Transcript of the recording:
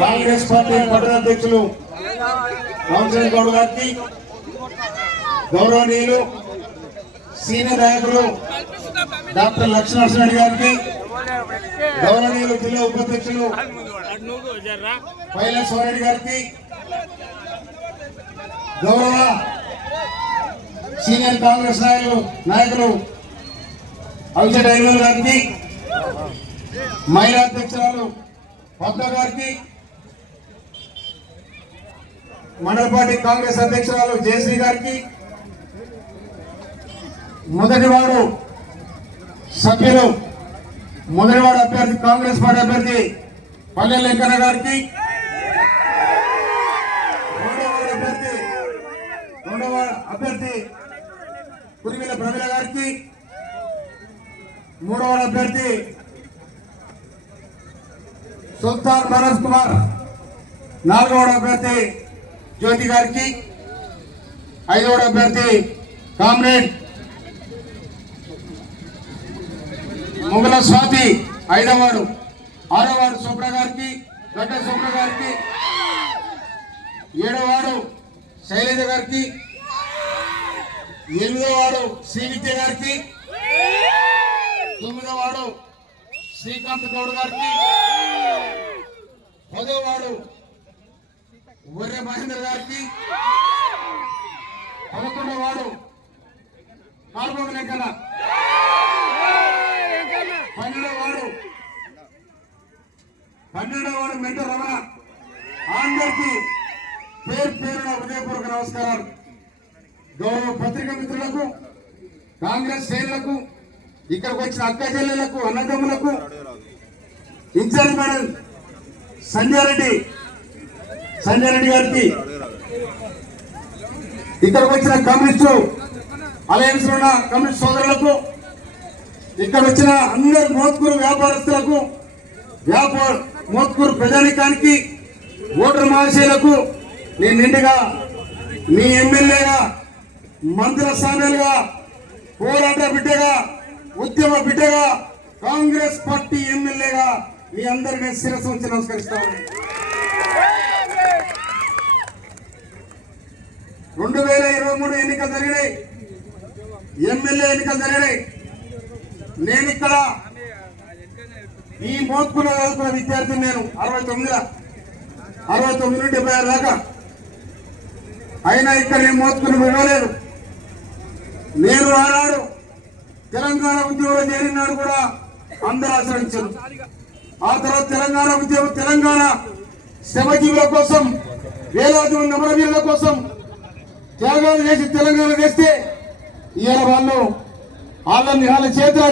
Congress party పట్టణ అధ్యక్షులు రామచంద్ర గౌడ్ గారికి, గౌరవనీయులు సీనియర్ నాయకులు డాక్టర్ లక్ష్మణరెడ్డి గారికి, గౌరవనీయులు జిల్లా ఉపాధ్యక్షులు పైలస్వారెడ్డి గారికి, గౌరవ సీనియర్ కాంగ్రెస్ నాయకులు అవిజయ్ డైలర్ గారికి, మహిళా అధ్యక్షురాలు పద్మ గారికి, మండల పార్టీ కాంగ్రెస్ అధ్యక్షురాలు జయశ్రీ గారికి, మొదటివాడు అభ్యర్థి కాంగ్రెస్ పార్టీ అభ్యర్థి పల్లె వెంకన్న గారికి, రెండవ అభ్యర్థి కురిమిల ప్రవీణ గారికి, మూడవ అభ్యర్థి సుల్తాన్ మనోజ్ కుమార్, నాలుగవ అభ్యర్థి జ్యోతి గారికి, ఐదవ అభ్యర్థి కామ్రేడ్ మొగల స్వాతి, ఐదవవాడు, ఆరవవాడు శుభ్ర గారికి, గడ్డ శుభ్ర గారికి, ఏడవవాడు శైలజ గారికి, ఎనిమిదవవాడు శ్రీవిద్య గారికి, తొమ్మిదవవాడు శ్రీకాంత్ గౌడ్ గారికి, పదవవాడు వర్రె మహేంద్ర గారికి, 11వవాడు కార్బోగ వెంకన్న, 12వవాడు మెంట రమణ. అందరికీ పేరు పేరున హృదయపూర్వక నమస్కారాలు. గౌరవ పత్రికా మిత్రులకు, కాంగ్రెస్ శ్రేణులకు, ఇక్కడికి వచ్చిన అక్క చెల్లెలకు, అన్నదమ్ములకు, ఇన్ఛార్జ్ మేడం సంజయ్ రెడ్డి గారికి, ఇక్కడికి వచ్చిన కమ్యూనిస్టు అలయన్స్ లో ఉన్న కమ్యూనిస్ట్ సోదరులకు, ఇక్కడ వచ్చిన అందరు మోత్కూరు వ్యాపారస్తులకు, మోత్కూరు ప్రజానికానికి, ఓటర్ మహాశయులకు నేను నిండుగా మీ ఎమ్మెల్యేగా, మంత్రుల స్థానాలుగా, పోరాట బిడ్డగా, ఉద్యమ బిడ్డగా, కాంగ్రెస్ పార్టీ ఎమ్మెల్యేగా మీ అందరినీ శిరస్సు ఉంచి నమస్కరిస్తాను. 2023 ఎన్నికలు జరిగినాయి, ఎమ్మెల్యే ఎన్నికలు జరిగినాయి. నేను ఇక్కడ ఈ మోత్కూరులో చదువుకున్న విద్యార్థిని. నేను 69 నుండి 76 దాకా. అయినా ఇక్కడ నేను మోత్కూరు ఇవ్వలేదు. నేను ఆనాడు తెలంగాణ ఉద్యమంలో చేరినాడు కూడా అందరూ ఆశ్రయించారు. ఆ తర్వాత తెలంగాణ ఉద్యమం, తెలంగాణ శ్రమజీవుల కోసం, వేలాది మంది అమరవీరుల కోసం త్యాగాలు చేసి తెలంగాణ చేస్తే ఇవాళ వాళ్ళ చేతులు